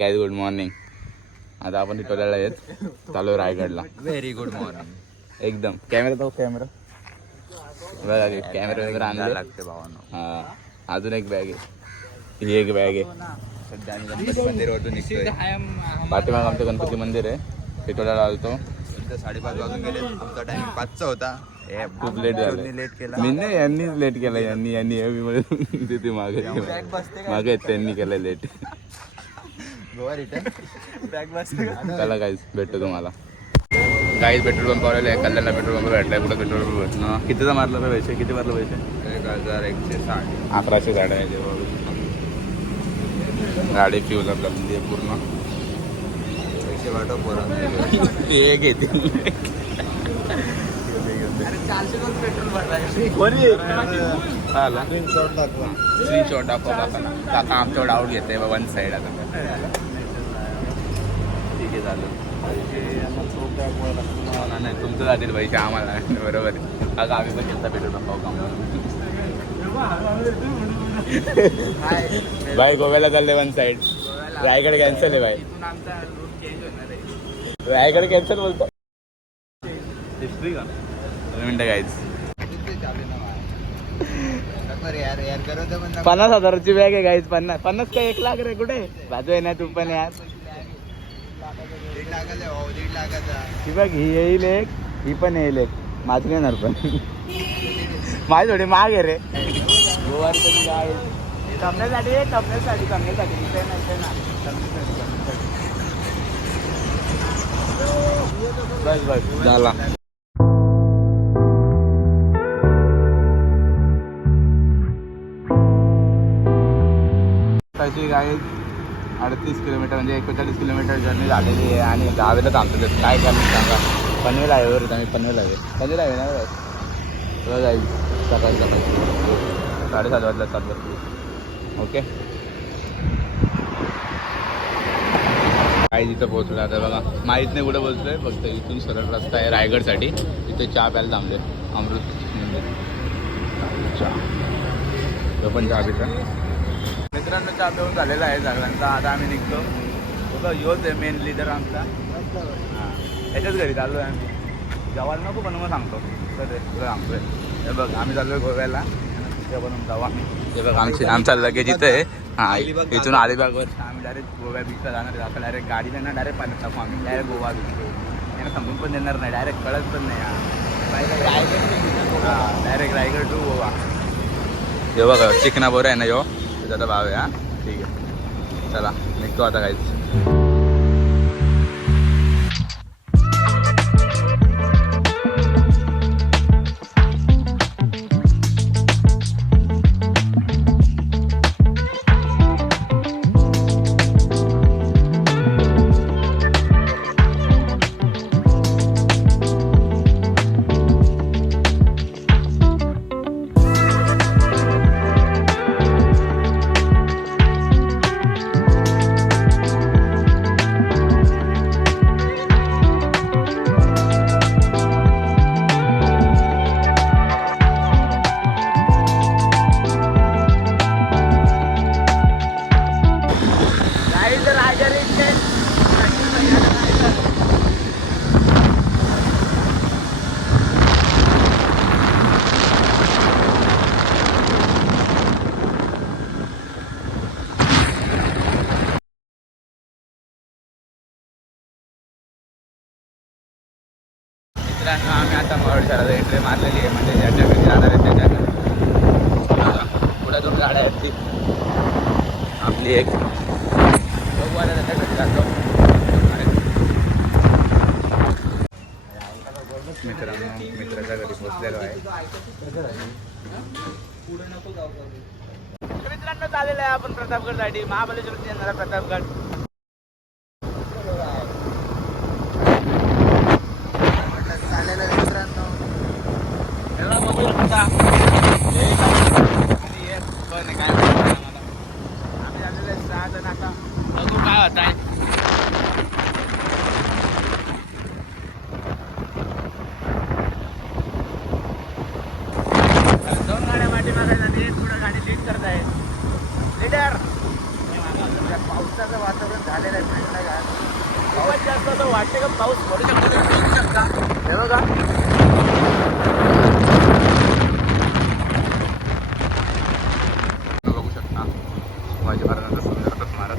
Guys good morning. आता आपण टिटोल्याला येत चालू रायगडला. Very good morning. एकदम कॅमेरा तो कॅमेरा बघा कॅमेरा वगैरे आणला लागते भावांनो. हा अजून एक बॅग आहे. ही एक बॅग आहे. सध्या आम्ही गणपती मंदिरावरून निघतोय. पाठीमाग आमचं गणपती मंदिर आहे. टिटोल्याला आलतो. सध्या 5:30 वाजून गेले. आमचा टाइमिंग 5चा होता. खूप लेट झालं. लेट केला. मी नाही यांनीच लेट केला. यांनी तिथे मागे मागे त्यांनी केलं लेट. गोवा रिटर्न बॅग बसते. चला गाईज भेटतो तुम्हाला. गाईज पेट्रोल पंपावर आले. कल्याणला पेट्रोल पंप भेटलाय. कुठं पेट्रोल पंप भेटणं. कितीचा मारलं पैसे? किती मारलं पैसे? 1160. 1100 गाड्या आहे. गाडी फ्यूज आपल्याला पूर्ण पैसे वाटो पोरांना. ते घेतील. स्क्रीनशॉट दाखवा काका आमच्यावर आउट घेते वन साईड. आता ठीक आहे झालं. नाही तुमचं जातील पैसे आम्हाला बरोबर आहे. काका आम्ही पण घेतला पेट्रोल पंपावर भाई गोव्याला चालले वन साईड. रायगड कॅन्सल आहे भाई. रायगड कॅन्सल बोलतो. हिस्ट्री का मिनटं गाईज. 50,000ची बॅग आहे गाईज. 50 का 1 लाख रे. कुठे बाजू आहे ना तू पण यार. 1.5 लाखाचा. ही बघ ही येईल एक. ही पण येईल एक. माझी येणार पण माझी थोडी माग आहे रे. गोवा कमण्यासाठी बस बस झाला. तशी गाडी 38 किलोमीटर म्हणजे 41 किलोमीटर जर्नी झालेली आहे. आणि दहावीला थांबतो. काय करणार सांगा. पनवेल आहे वर. आम्ही पनवेल आहे ना बघा जाईल. सकाळी 7:30 वाजता चालू. ओके काय तिथं पोहोचलं. आता बघा माहीत नाही कुठं पोहोचलोय. फक्त इथून सरळ रस्ता आहे रायगडसाठी. इथे चहा प्यायला थांबले. अमृत चहा. तो पण चहा पिता. मित्रांनो चहा पिऊन झालेला आहे सगळ्यांचा. आता आम्ही निघतो. बघा योच आहे मेन लिडर आमचा. हां याच्याच घरी चाललो आहे आम्ही. जेवायला नको पण मग सांगतो तर तुला सांगतोय. हे बघ आम्ही चाललो आहे गोव्याला. बनवून जाऊ आम्ही. हे बघ आमचा लगेज इथं आहे. हां इथून अलिबागवर आम्ही डायरेक्ट गोव्या बीचला जाणार आहे. आता डायरेक्ट गाडीला ना डायरेक्ट पाण्यात टाकू आम्ही. Direct Goa beach. त्यांना समजून पण देणार नाही. डायरेक्ट कळत पण नाही. हां डायरेक्ट रायगड टू गोवा. हे बघा चिकना बोर आहे ना यो त्याचा भाव आहे. हां ठीक आहे चला निघतो आता काहीच. मित्रांनो आम्ही आता महोत्सवाला एंट्री मारलेली आहे. म्हणजे ज्याच्या घरी जाणार आहे त्याच्या पुढे 2 गाड्या आहेत. ती आपली एक बघवायला त्याच्या घरी जातो. मित्रांनो मित्राच्या घरी पोचलेलो आहे. मित्रांनो चाललेलं आहे आपण प्रतापगडसाठी. महाबळेश्वर येणारा प्रतापगड. काय होत आहे दोन गाड्या पाठीमागे आणि पुढे गाडी लीड करत आहे. लीडर पावसाचं वातावरण खूपच जास्त असं वाटते का पाऊस पडू शकतो, बघू शकता हे बघा. बघू शकता शिवाजी महाराजांचा सुंदर स्मारक.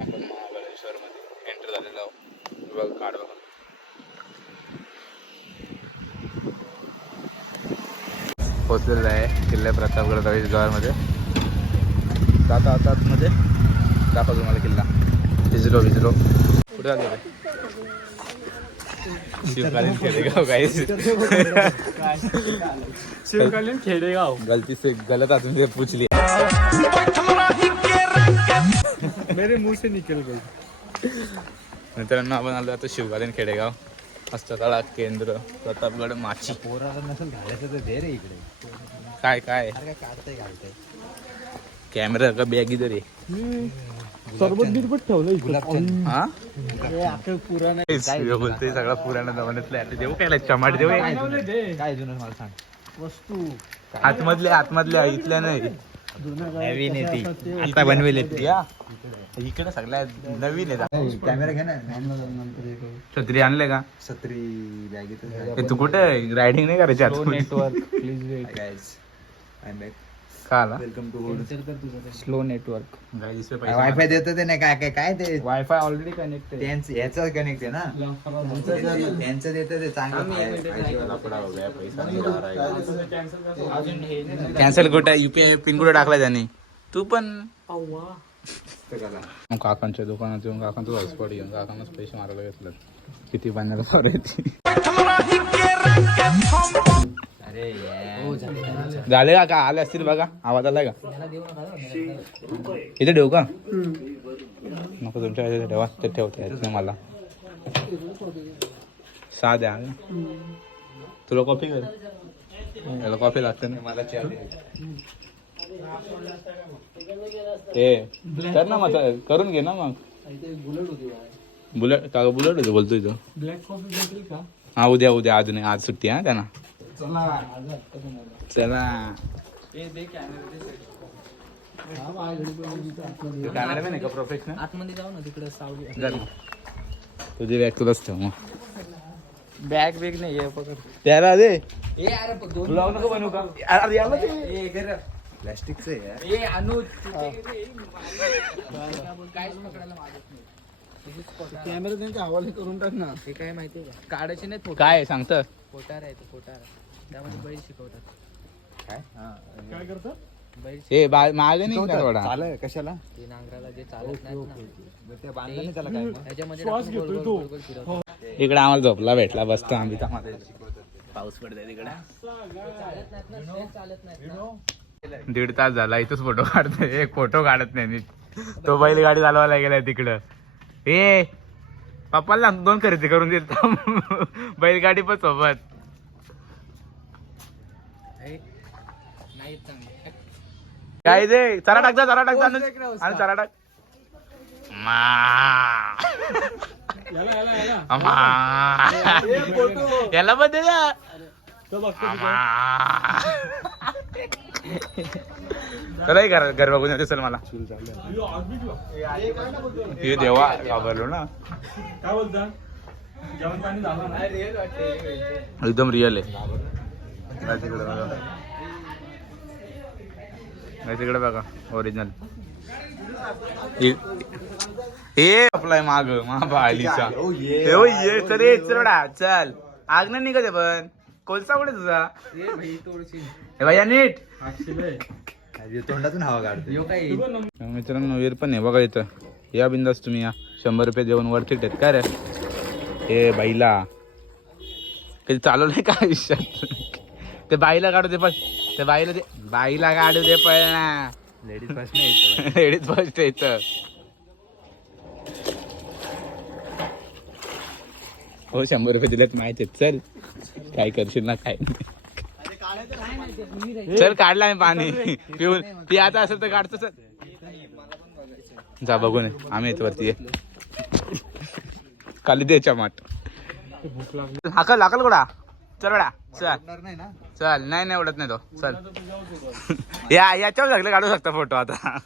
आपण महाबळेश्वर मध्ये एंटर झालेलो आहोत. बघ काढ बघा. पोचलेलं आहे किल्ले प्रतापगड प्रवेशद्वारमध्ये. जाता आता आतमध्ये दाखव तुम्हाला किल्ला. विजलो कुठे आले रे? शिवकालीन खेडेगाव काही शिवकालीन खेडेगाव. गलती से गलत आदमी से पूछ लिया. मेरे मुंह से निकल गई. मित्रांनो आपण आलो आता शिवकालीन खेडेगाव. हस्तकला केंद्र प्रतापगड माची. पोराला नसेल घालायचं तर दे रे इकडे. काय काय काय काढताय घालताय. कॅमेरा का बॅग इधर आहे. सरबत बिरबत ठेवलं इकडं. हा पुराण बोलतोय सगळा पुराणा जमान्यातला आहे. देऊ काय चमाट देऊ काय जुनं मला सांग. वस्तू आतमधल्या इथल्या नाही. नवीन आहे ती. आता बनवेल इकडे सगळ्या नवीन आहे. कॅमेरा घे ना. छत्री आणले का? छत्री बॅगेत. हे तू कुठे रायडिंग नाही करायची आता? Network please wait. Guys I am back. का आला? Welcome to slow network. WiFi देतो ते नाही काय काय ते वायफाय ऑलरेडी कनेक्टेड. त्यांचं ह्याचं कनेक्ट आहे ना. त्यांचं देतं ते चांगलं. कॅन्सल कुठे UPI पिन कुठे टाकला त्याने? तू पण मग काकांच्या दुकानात येऊन काकांचा हॉटस्पॉट घेऊन काकांनाच पैसे मारायला घेतलं. किती पाण्याला सॉरी अरे झाले का? आले असतील बघा. आवाज आलाय का? इथे ठेवू का? नको तुमच्या इथे ठेवा. ते ठेवता येत नाही मला. सहा द्या. तुला कॉफी कर. याला कॉफी लागते ना. मला चहा दे. हे कर ना मग करून घे ना मग. बुलेट का बुलेट होते बोलतोय तो. ब्लॅक कॉफी भेटेल का? हा उद्या आज नाही. आज सुट्टी हा त्यांना. चला कॅमेरामॅन आहे का प्रोफेशनल? आतमध्ये जाऊ ना तिकडे सावली. तुझी बॅग तुलाच ठेव मग. बॅग बिग नाही आहे पकड. त्याला दे. दोन तुला नको बनवू का? अरे याला दे. प्लॅस्टिकचं आहे यार. अनुज कॅमेरा त्यांच्या हवाले करून टाक ना. हे काय माहिती आहे का? काढायचे नाही फोटो. काय सांगत? फोटार आहे तो फोटार. त्यामध्ये बैल शिकवतात. काय करतात? बैल हे मागे नाही का थोडा? चालेल कशाला. ते नांगराला जे चालत नाहीत ना. ते बांधलं नाही त्याला काय मग? त्याच्यामध्ये आपण गोल गोल गोल फिरवतो. इकडे आम्हाला झोपला भेटला बसतो आम्ही. पाऊस पडतोय तिकडे. चालत नाहीत ना. 1.5 तास झाला इथंच फोटो काढतोय. एक फोटो काढत नाही नीट. तो बैलगाडी चालवायला गेलाय तिकडं. ए पप्पाला 2 खरेदी करून देत. बैलगाडी पण सोबत. नाही चांगलं. काय दे चरा टाक जा. चरा टाक जा आणि चरा टाक. याला पण दे ना. चला घर बघून येते. चल मला हे देवा घाबरलो ना. काय बोलता? जेवण पाणी झालं ना? एकदम रिअल आहे. तिकडे बघा ओरिजिनल. हे आपलाय माग आलीचा. ये चल चल चल. आग नाही निघत पण. कोलसा कुठे तुझा? हे भैया नीट. तोंडातून हवा काढतो. मित्रांनो वीर पण आहे बघा इथं. या बिंदास तुम्ही या. 100 रुपये जेवण वरती आहेत काय रे? हे बाईला कधी चालवलंय का आयुष्यात? ते बाईला काढू दे पण. ते बाईला काढू दे पण ना. लेडीज फर्स्ट नाही. लेडीज फर्स्ट येतं. हो 100 रुपये दिलेत माहिती. चल काय करशील ना काय नाही. चल काढला मी पाणी पिऊन. ती आता असेल तर काढतो. चल जा बघून आम्ही येतो वरती. खाली द्यायच्या माठ. हाकल कुठा चल बेटा चल उडणार नाही ना चल नाही उडत नाही तो चल याच्यावर लागले काढू शकता फोटो आता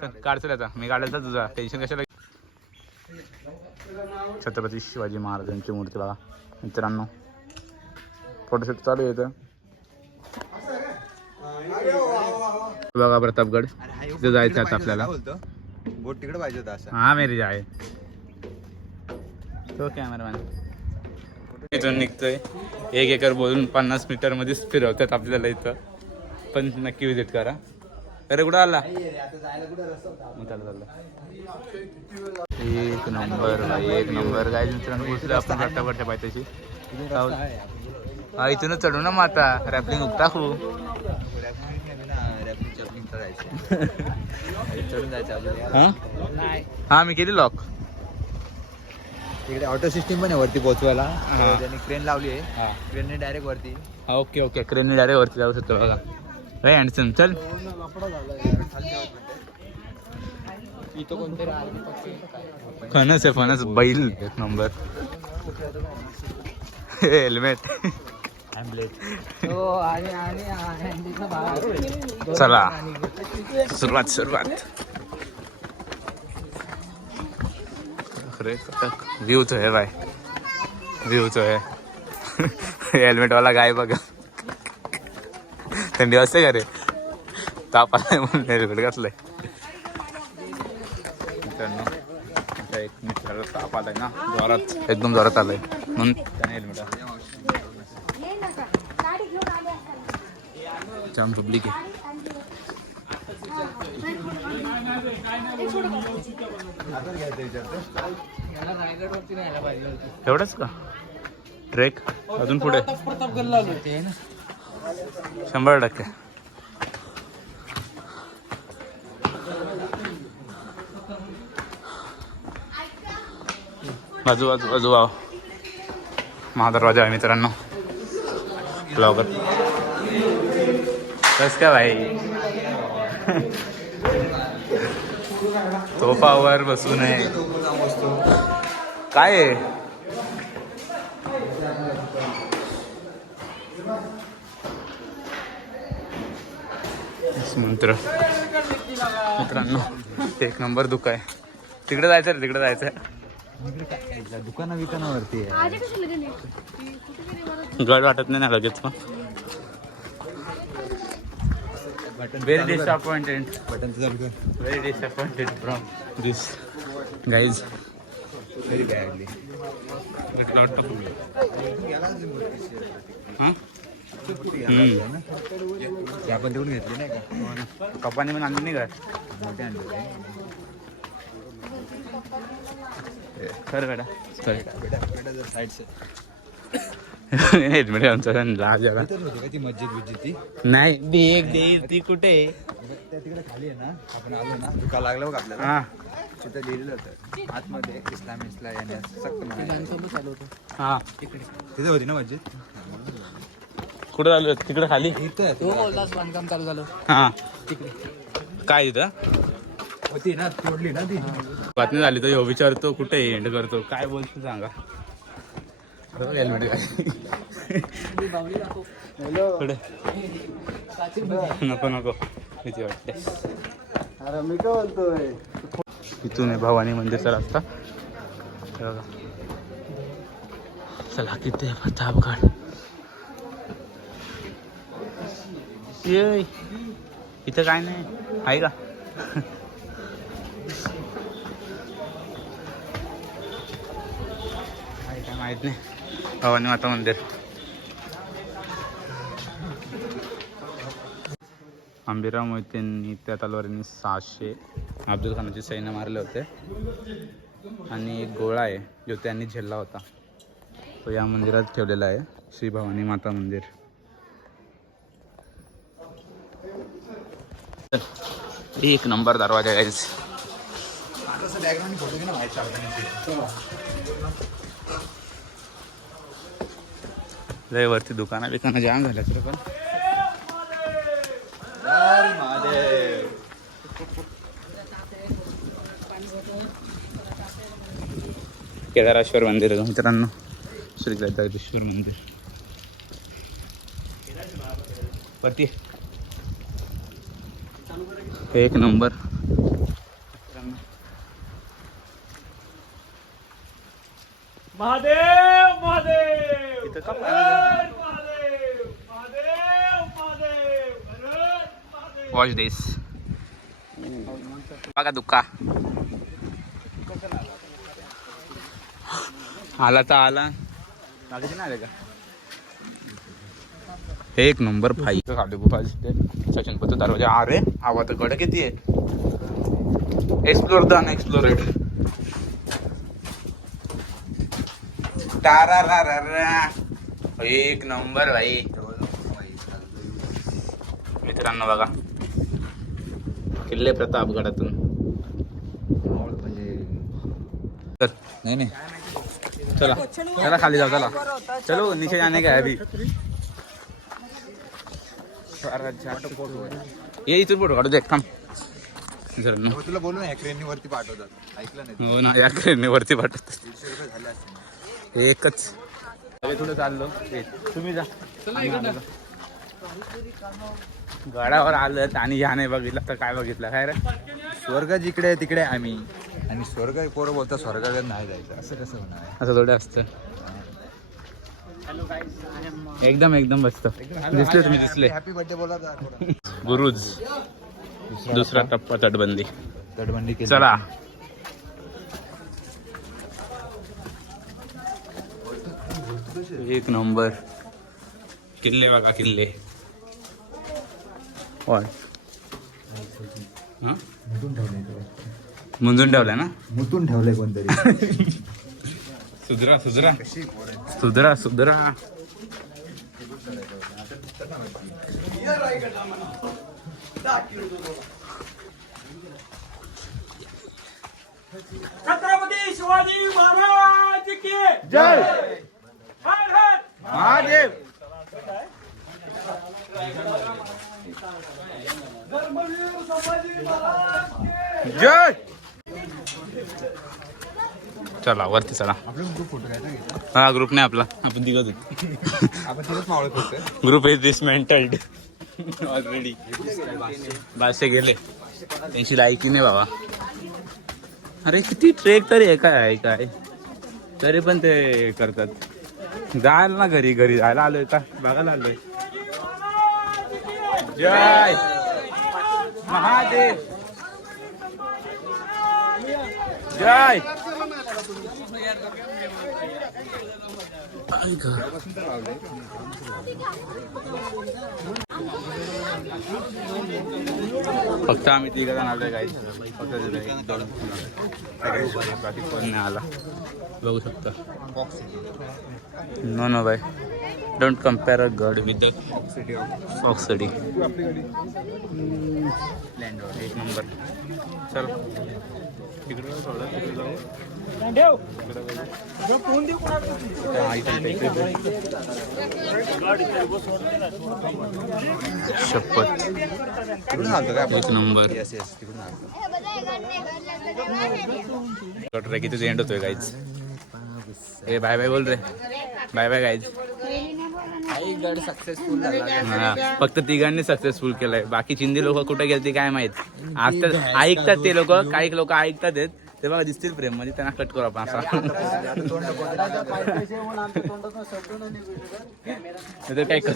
चल, काढतो त्याचा मी काढायचा तुझा टेन्शन कशाला. छत्रपती शिवाजी महाराजांची मूर्ती बघा मित्रांनो. फोटोशूट चालू आहे इथं बघा प्रतापगड. तिथं जायचं आता आपल्याला. बोलतो बोट तिकडे पाहिजे होता असं. हा मेरी आहे तो कॅमेरामॅन. इथून निघतोय 1 एकर बोलून 50 मीटर मध्येच फिरवतात आपल्याला इथं. पण नक्की विजिट करा. अरे कुठं आला मग चाललं एक नंबर काय मित्रांनो. पोचलो आपण प्रतापगडच्या पायथ्याशी. हा इथूनच चढू ना मग आता रॅपलिंग टाकू. हा मी केली लॉक. तिकडे ऑटो सिस्टीम पण आहे वरती पोहोचवायला. हा. त्यांनी क्रेन लावली आहे. क्रेनने डायरेक्ट वरती. ओके क्रेनने डायरेक्ट वरती जाऊ शकतो बघा. भाई हँडसम चल. फणस आहे फणस बैल 1 नंबर. हेल्मेट चला सुरुवात. अरे व्ह्यू तो है भाई व्ह्यू तो है. हेल्मेट वाला गाय बघा. थंडी वाजते का रे. ताप आलाय म्हणून हेल्मेट घातलंय. मित्रांनो आता एक मित्राला ताप आलाय ना जोरात एकदम जोरात आलाय म्हणून त्याने हेल्मेट जाम पब्लिक आहे. एवढंच का ट्रेक अजून पुढे 100%. बाजू वाव महादरवाजा आहे मित्रांनो. ब्लॉगर कस काय भाई तोफावर बसून आहे काय आहे. मित्रांनो 1 नंबर दुःख आहे. तिकडे जायचं रे तिकडे जायचं. दुकानावरती गड वाटत नाही ना लगेच. मग very disappointed from this guys. Very badly. आपण तेवढून घेतली नाही का कपाने पण आणली नाही का मोठे आणले. खरं बेटा बेटा साईडचं हेल्मेट आमचा लाज आला ती मस्जिद बिज्जिद ती नाही. देख ती कुठे त्या तिकडे खाली आहे ना. आपण आलो ना दुकान लागलं बघ आपल्याला. हा तिथं लिहिलेलं होतं आतमध्ये इस्लामिस्ला येण्यास सक्त. हा तिथे होती ना मस्जिद. कुठं चालू तिकडे खाली. बांधकाम चालू झालं हा काय तिथं होती ना तोडली ना ती. बातमी झाली तर ह्यो विचारतो कुठे एंड करतो काय बोलतो सांगा. हेल्मेट कुठे नको किती वाटते. मी काय बोलतोय. इथून आहे भवानी मंदिरचा रस्ता. बघा चला किती आहे प्रतापगड. ये इथं काय नाही आहे का. काय माहित नाही. भवानी माता मंदिर. अंबिराव मोहितेंनी त्या तलवारीने 600 अफजल खानाचे सैन्य मारले होते. आणि एक गोळा आहे जो त्यांनी झेलला होता तो या मंदिरात ठेवलेला आहे. श्री भवानी माता मंदिर. 1 नंबर दरवाजा आहे. लय वरती दुकानं जाम झाल्या तर पण. केदारेश्वर मंदिर आहे मित्रांनो. श्री दत्तात्रेश्वर मंदिर वरती एक नंबर. महादेव महादेव इथं का वॉच दिस बघा दुःखा आला तर आला बाकीचे नाही आले का. एक नंबर फाई खाली गुफा सचिन पत्र दरवाजा. अरे हवा तर गड किती आहे. Explore the unexplored. एक नंबर भाई. मित्रांनो बघा किल्ले प्रतापगडातून. नाही नाही चला चला खाली जाऊ. चला चलो नीचे जाने का है अभी. ये इथून फोटो काढू दे थांब जरा ना. तुला बोलू ना ह्या वरती पाठवतात. ऐकलं नाही हो ना या क्रेनने वरती पाठवतात. 150 रुपये झाले असतील. एकच अरे थोडं चाललो तुम्ही जा. गडावर आलं आणि ह्या नाही बघितलं तर काय बघितलं काय रे. स्वर्ग जिकडे तिकडे आम्ही आणि स्वर्ग पोरं बोलता स्वर्गाकडे नाही जायचं असं कसं होणार. असं थोडं असतं. एकदम एकदम मस्त दिसले तुम्ही दिसले. हॅपी बर्थडे बोला गुरुज दुसरा टप्पा तटबंदी. तटबंदी केली. चला एक नंबर किल्ले बघा किल्ले. मुंजून ठेवलाय ना. मुतून ठेवलंय कोणतरी. सुधरा सुधरा सुधरा सुधरा. छत्रपती शिवाजी महाराज की जय हर हर महादेव. धर्मवीर संभाजी महाराज की जय. चला वरती चला. आपलं ग्रुप फोटो घ्यायचा. हा ग्रुप नाही आपला आपण तिघच होतो. आपण तिथेच मावळत होतो. Group is dismantled already. बासे गेले त्यांची लायकी नाही बाबा. अरे किती ट्रेक तरी आहे काय तरी पण ते करतात. जायला ना घरी जायला आलोय का बघायला आलोय. जय महादेव. जय फक्त आम्ही तिघ जण आलोय काय. फक्त बाकी कोण नाही आला. बघू शकता. No bye don't compare uh गड विथ द फॉक्स सिटी. एक नंबर. चल तिकडे शपथ एक नंबर. किती एंड होतोय गाईज. ए बाय बाय बोल रे. Bye bye guys. गड सक्सेसफुल झाला. फक्त तिघांनी सक्सेसफुल केलंय. बाकी चिंदी लोक कुठे गेलती काय माहित. आज तर ऐकतात ते लोक. काही लोक ऐकतात ते बघा दिसतील प्रेम मध्ये त्यांना कट करू आपण असा. काय करू